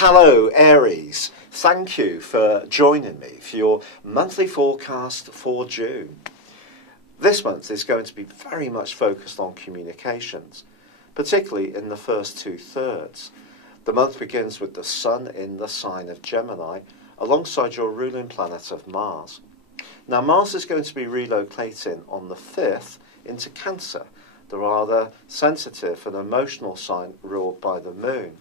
Hello Aries, thank you for joining me for your monthly forecast for June. This month is going to be very much focused on communications, particularly in the first two-thirds. The month begins with the Sun in the sign of Gemini alongside your ruling planet of Mars. Now Mars is going to be relocating on the 5th into Cancer, the rather sensitive and emotional sign ruled by the Moon.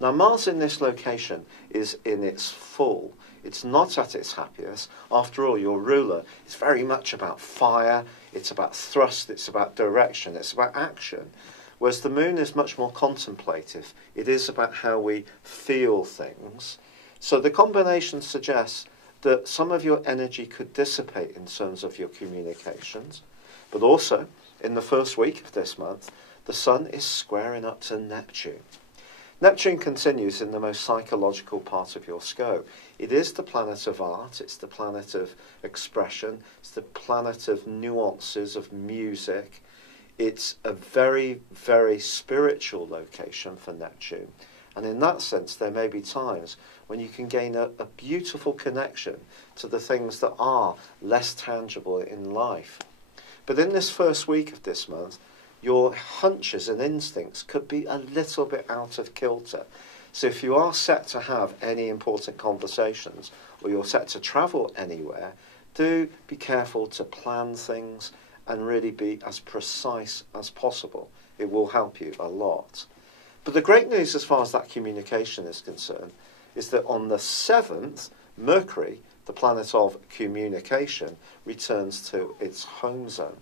Now Mars in this location is in its full. It's not at its happiest. After all, your ruler is very much about fire, it's about thrust, it's about direction, it's about action. Whereas the Moon is much more contemplative. It is about how we feel things. So the combination suggests that some of your energy could dissipate in terms of your communications. But also, in the first week of this month, the Sun is squaring up to Neptune. Neptune continues in the most psychological part of your scope. It is the planet of art, it's the planet of expression, it's the planet of nuances, of music. It's a very, very spiritual location for Neptune. And in that sense, there may be times when you can gain a beautiful connection to the things that are less tangible in life. But in this first week of this month, your hunches and instincts could be a little bit out of kilter. So if you are set to have any important conversations or you're set to travel anywhere, do be careful to plan things and really be as precise as possible. It will help you a lot. But the great news as far as that communication is concerned is that on the 7th, Mercury, the planet of communication, returns to its home zone.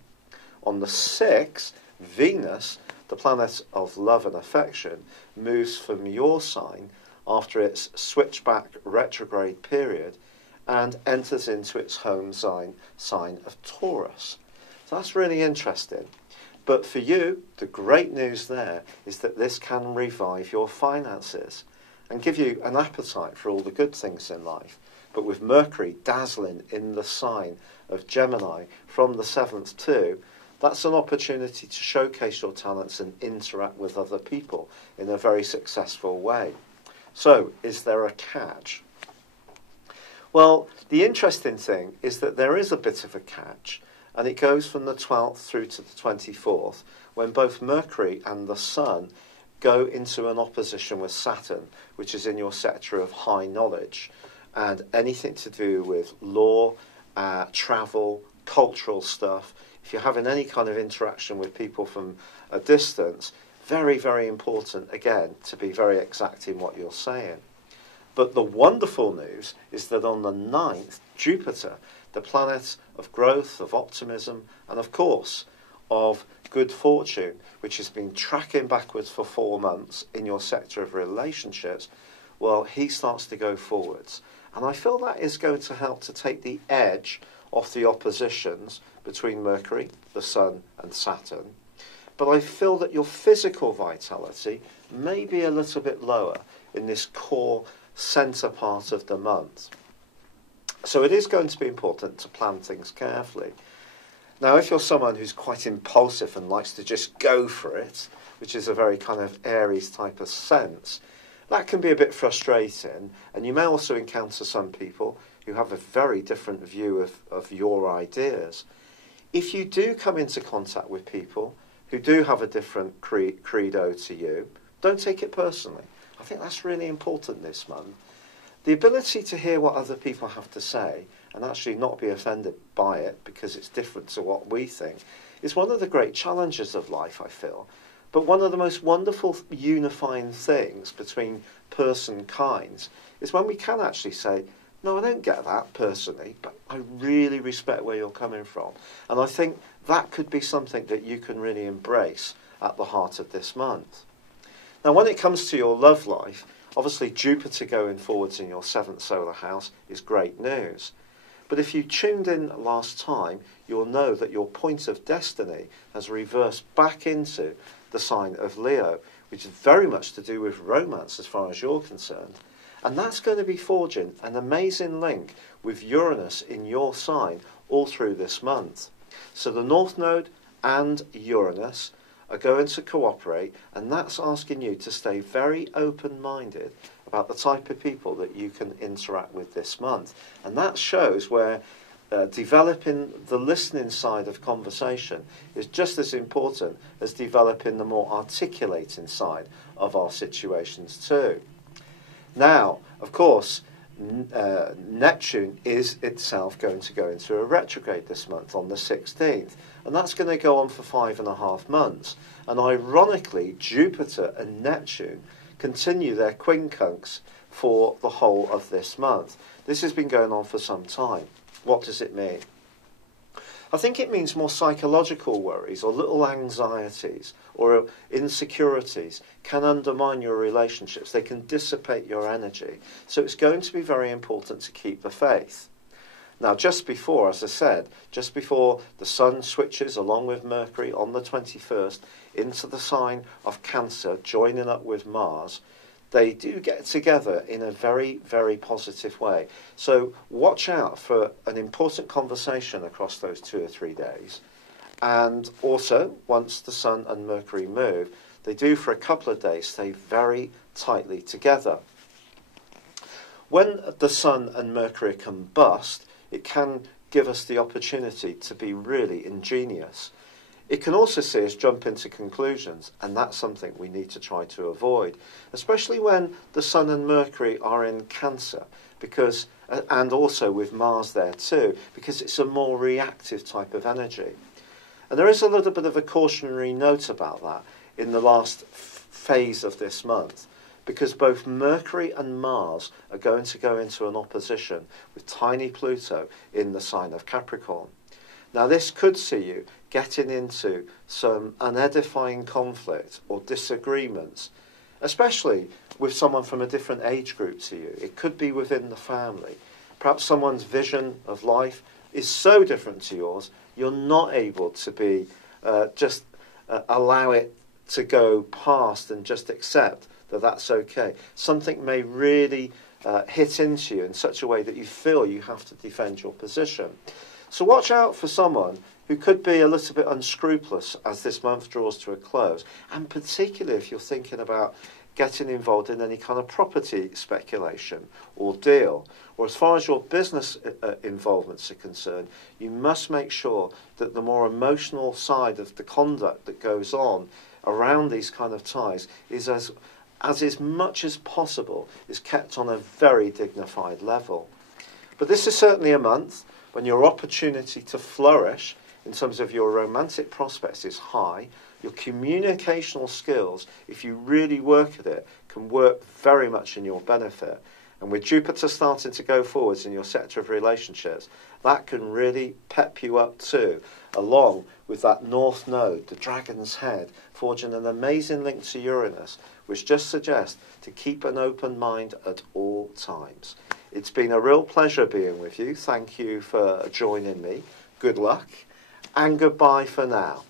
On the 6th, Venus, the planet of love and affection, moves from your sign after its switchback retrograde period and enters into its home sign of Taurus. So that's really interesting. But for you, the great news there is that this can revive your finances and give you an appetite for all the good things in life. But with Mercury dazzling in the sign of Gemini from the 7th too, that's an opportunity to showcase your talents and interact with other people in a very successful way. So, is there a catch? Well, the interesting thing is that there is a bit of a catch, and it goes from the 12th through to the 24th, when both Mercury and the Sun go into an opposition with Saturn, which is in your sector of high knowledge, and anything to do with law, travel, cultural stuff. If you're having any kind of interaction with people from a distance, very, very important, again, to be very exact in what you're saying. But the wonderful news is that on the 9th, Jupiter, the planet of growth, of optimism, and of course, of good fortune, which has been tracking backwards for 4 months in your sector of relationships, well, he starts to go forwards. And I feel that is going to help to take the edge off the oppositions between Mercury, the Sun, and Saturn. But I feel that your physical vitality may be a little bit lower in this core centre part of the month. So it is going to be important to plan things carefully. Now, if you're someone who's quite impulsive and likes to just go for it, which is a very kind of Aries type of sense, that can be a bit frustrating, and you may also encounter some people who have a very different view of your ideas. If you do come into contact with people who do have a different credo to you, don't take it personally. I think that's really important this month. The ability to hear what other people have to say and actually not be offended by it because it's different to what we think is one of the great challenges of life, I feel. But one of the most wonderful unifying things between person kinds is when we can actually say, no, I don't get that personally, but I really respect where you're coming from. And I think that could be something that you can really embrace at the heart of this month. Now, when it comes to your love life, obviously Jupiter going forwards in your 7th solar house is great news. But if you tuned in last time, you'll know that your point of destiny has reversed back into the sign of Leo, which is very much to do with romance as far as you're concerned. And that's going to be forging an amazing link with Uranus in your sign all through this month. So the North Node and Uranus are going to cooperate, and that's asking you to stay very open-minded about the type of people that you can interact with this month. And that shows where developing the listening side of conversation is just as important as developing the more articulating side of our situations too. Now, of course, Neptune is itself going to go into a retrograde this month on the 16th, and that's going to go on for 5.5 months. And ironically, Jupiter and Neptune continue their quincunx for the whole of this month. This has been going on for some time. What does it mean? I think it means more psychological worries or little anxieties or insecurities can undermine your relationships. They can dissipate your energy. So it's going to be very important to keep the faith. Now, just before, as I said, just before the Sun switches along with Mercury on the 21st into the sign of Cancer, joining up with Mars, they do get together in a very, very positive way. So watch out for an important conversation across those 2 or 3 days. And also, once the Sun and Mercury move, they do for a couple of days stay very tightly together. When the Sun and Mercury combust, it can give us the opportunity to be really ingenious. It can also see us jump into conclusions, and that's something we need to try to avoid, especially when the Sun and Mercury are in Cancer, because, and also with Mars there too, because it's a more reactive type of energy. And there is a little bit of a cautionary note about that in the last phase of this month, because both Mercury and Mars are going to go into an opposition with tiny Pluto in the sign of Capricorn. Now, this could see you getting into some unedifying conflict or disagreements, especially with someone from a different age group to you. It could be within the family. Perhaps someone's vision of life is so different to yours, you're not able to be allow it to go past and just accept that that's okay. Something may really hit into you in such a way that you feel you have to defend your position. So watch out for someone who could be a little bit unscrupulous as this month draws to a close, and particularly if you're thinking about getting involved in any kind of property speculation or deal, or as far as your business involvements are concerned, you must make sure that the more emotional side of the conduct that goes on around these kind of ties is as much as possible is kept on a very dignified level. But this is certainly a month when your opportunity to flourish in terms of your romantic prospects is high. Your communicational skills, if you really work at it, can work very much in your benefit. And with Jupiter starting to go forwards in your sector of relationships, that can really pep you up too, along with that North Node, the Dragon's Head, forging an amazing link to Uranus, which just suggests to keep an open mind at all times. It's been a real pleasure being with you. Thank you for joining me. Good luck, and goodbye for now.